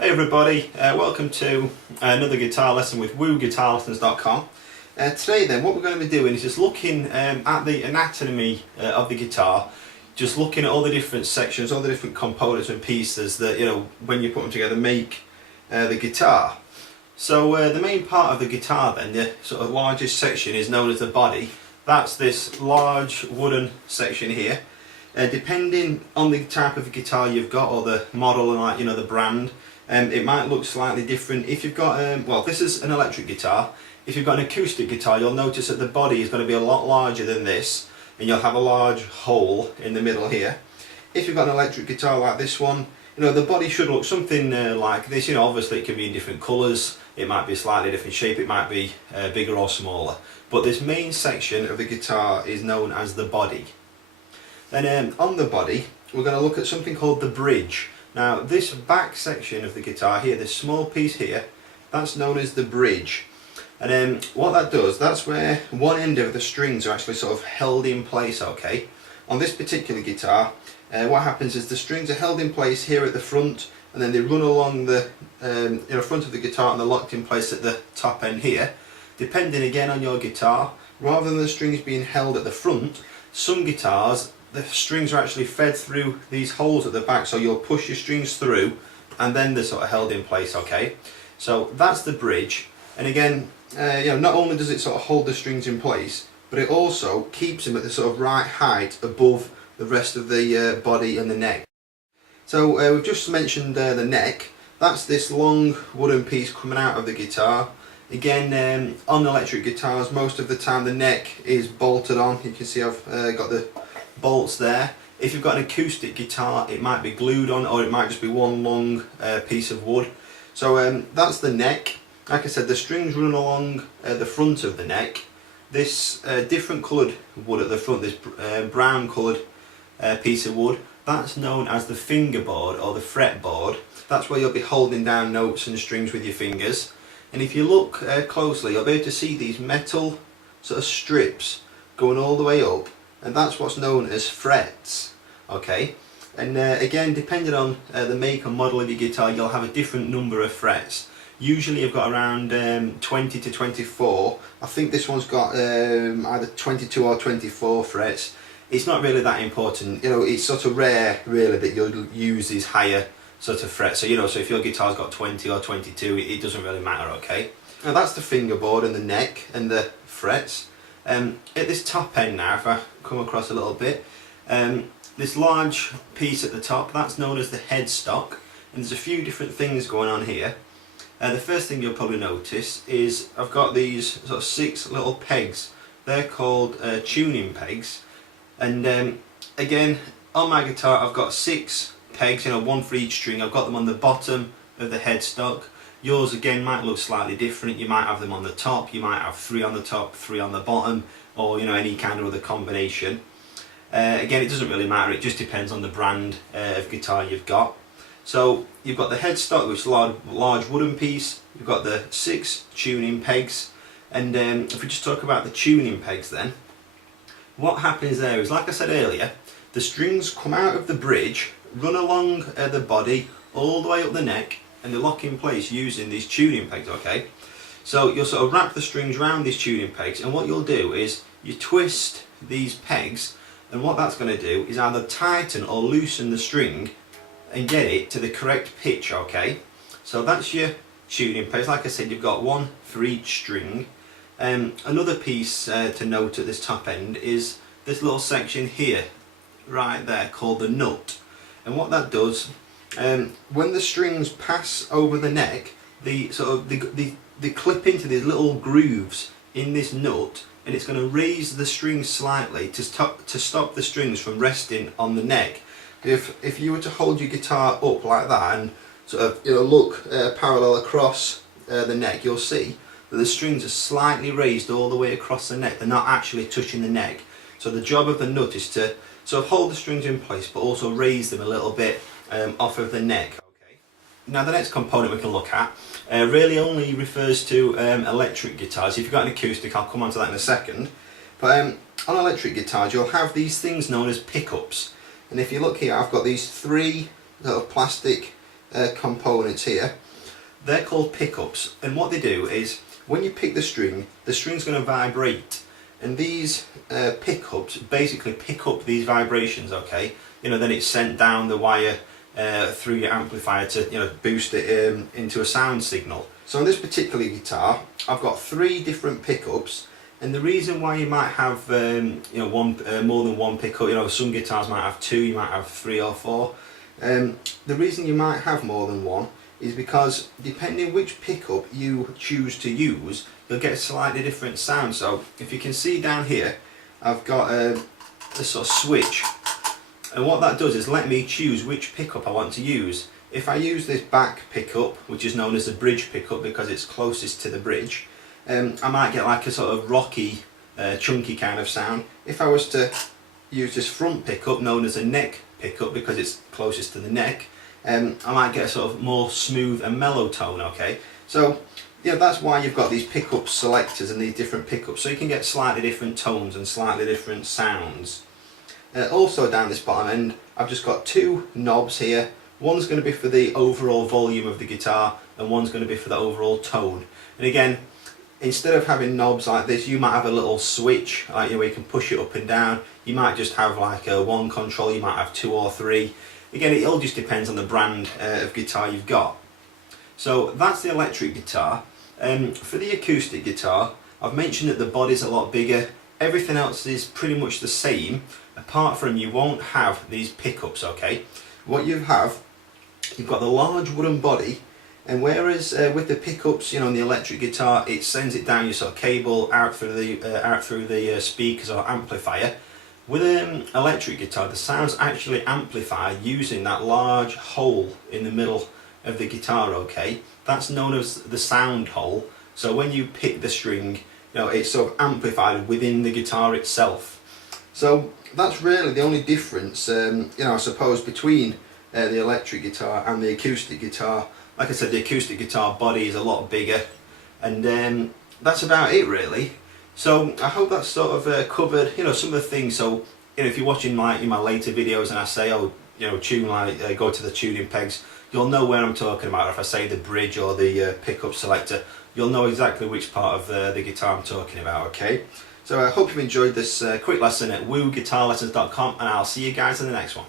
Hey everybody, welcome to another guitar lesson with wooguitarlessons.com. Today then what we're going to be doing is just looking at the anatomy of the guitar, just looking at all the different sections, all the different components and pieces that, you know, when you put them together make the guitar. So the main part of the guitar then, the sort of largest section, is known as the body. That's this large wooden section here. Depending on the type of guitar you've got or the model and, like, you know, the brand, it might look slightly different. If you've got, well, this is an electric guitar. If you've got an acoustic guitar, you'll notice that the body is going to be a lot larger than this, and you'll have a large hole in the middle here. If you've got an electric guitar like this one, you know, the body should look something like this. You know, obviously it can be in different colours, it might be a slightly different shape, it might be bigger or smaller. But this main section of the guitar is known as the body. Then on the body, we're going to look at something called the bridge. Now this back section of the guitar here, this small piece here, that's known as the bridge. And what that does, that's where one end of the strings are actually sort of held in place, okay? On this particular guitar, what happens is the strings are held in place here at the front, and then they run along the front of the guitar and they're locked in place at the top end here. Depending again on your guitar, rather than the strings being held at the front, some guitars, the strings are actually fed through these holes at the back, so you'll push your strings through and then they're sort of held in place, okay? So that's the bridge, and again, you know, not only does it sort of hold the strings in place, but it also keeps them at the sort of right height above the rest of the body and the neck. So we've just mentioned the neck. That's this long wooden piece coming out of the guitar. Again, on electric guitars, most of the time the neck is bolted on. You can see I've got the bolts there. If you've got an acoustic guitar, it might be glued on, or it might just be one long piece of wood. So that's the neck. Like I said, the strings run along the front of the neck. This different coloured wood at the front, this brown coloured piece of wood, that's known as the fingerboard or the fretboard. That's where you'll be holding down notes and strings with your fingers. And if you look closely, you'll be able to see these metal sort of strips going all the way up, and that's what's known as frets, okay? And again, depending on the make and model of your guitar, you'll have a different number of frets. Usually you've got around 20 to 24. I think this one's got either 22 or 24 frets. It's not really that important, you know, it's sort of rare really that you'll use these higher sort of frets. So, you know, so if your guitar's got 20 or 22, it doesn't really matter, okay? Now that's the fingerboard and the neck and the frets. At this top end now, if I come across a little bit, this large piece at the top, that's known as the headstock, and there's a few different things going on here. The first thing you'll probably notice is I've got these sort of 6 little pegs. They're called tuning pegs, and again, on my guitar I've got 6 pegs, you know, one for each string. I've got them on the bottom of the headstock. Yours again might look slightly different. You might have them on the top, you might have 3 on the top, 3 on the bottom, or, you know, any kind of other combination. Again, it doesn't really matter, it just depends on the brand of guitar you've got. So you've got the headstock, which is a large wooden piece. You've got the 6 tuning pegs, and if we just talk about the tuning pegs then, what happens there is, like I said earlier, the strings come out of the bridge, run along the body all the way up the neck, and they lock in place using these tuning pegs, okay? So you'll sort of wrap the strings around these tuning pegs, and what you'll do is you twist these pegs, and what that's going to do is either tighten or loosen the string and get it to the correct pitch, okay? So that's your tuning pegs. Like I said, you've got one for each string. Another piece to note at this top end is this little section here, right there, called the nut. And what that does, when the strings pass over the neck, they clip into these little grooves in this nut, and it's going to raise the strings slightly to stop the strings from resting on the neck. If you were to hold your guitar up like that and sort of, you know, look parallel across the neck, you'll see that the strings are slightly raised all the way across the neck. They're not actually touching the neck. So the job of the nut is to sort of hold the strings in place, but also raise them a little bit off of the neck. Okay. Now the next component we can look at really only refers to electric guitars. If you've got an acoustic, I'll come on to that in a second. But on electric guitars, you'll have these things known as pickups. And if you look here, I've got these 3 little plastic components here. They're called pickups, and what they do is when you pick the string's going to vibrate, and these pickups basically pick up these vibrations. Okay, then it's sent down the wire through your amplifier to boost it into a sound signal. So on this particular guitar, I've got 3 different pickups, and the reason why you might have more than one pickup, some guitars might have 2, you might have 3 or 4. The reason you might have more than one is because depending which pickup you choose to use, you'll get a slightly different sound. So if you can see down here, I've got a sort of switch, and what that does is let me choose which pickup I want to use. If I use this back pickup, which is known as a bridge pickup because it's closest to the bridge, I might get like a sort of rocky, chunky kind of sound. If I was to use this front pickup, known as a neck pickup because it's closest to the neck, I might get a sort of more smooth and mellow tone. Okay, so that's why you've got these pickup selectors and these different pickups, so you can get slightly different tones and slightly different sounds. Also down this bottom end, I've just got 2 knobs here. One's going to be for the overall volume of the guitar, and one's going to be for the overall tone. And again, instead of having knobs like this, you might have a little switch, like where you can push it up and down. You might just have like a 1 control, you might have 2 or 3. Again, it all just depends on the brand of guitar you've got. So that's the electric guitar. For the acoustic guitar, I've mentioned that the body's a lot bigger. Everything else is pretty much the same, apart from you won't have these pickups. Okay, what you have, you've got the large wooden body, and whereas with the pickups, in the electric guitar, it sends it down your sort of cable out through the speakers or amplifier. With an electric guitar, the sound's actually amplified using that large hole in the middle of the guitar. Okay, that's known as the sound hole. So when you pick the string, it's sort of amplified within the guitar itself. So that's really the only difference, I suppose, between the electric guitar and the acoustic guitar. Like I said, the acoustic guitar body is a lot bigger, and that's about it really. So I hope that's sort of covered some of the things. So if you're watching my later videos and I say, tune go to the tuning pegs, you'll know where I'm talking about. Or if I say the bridge or the pickup selector, you'll know exactly which part of the guitar I'm talking about. Okay, so I hope you've enjoyed this quick lesson at wooguitarlessons.com, and I'll see you guys in the next one.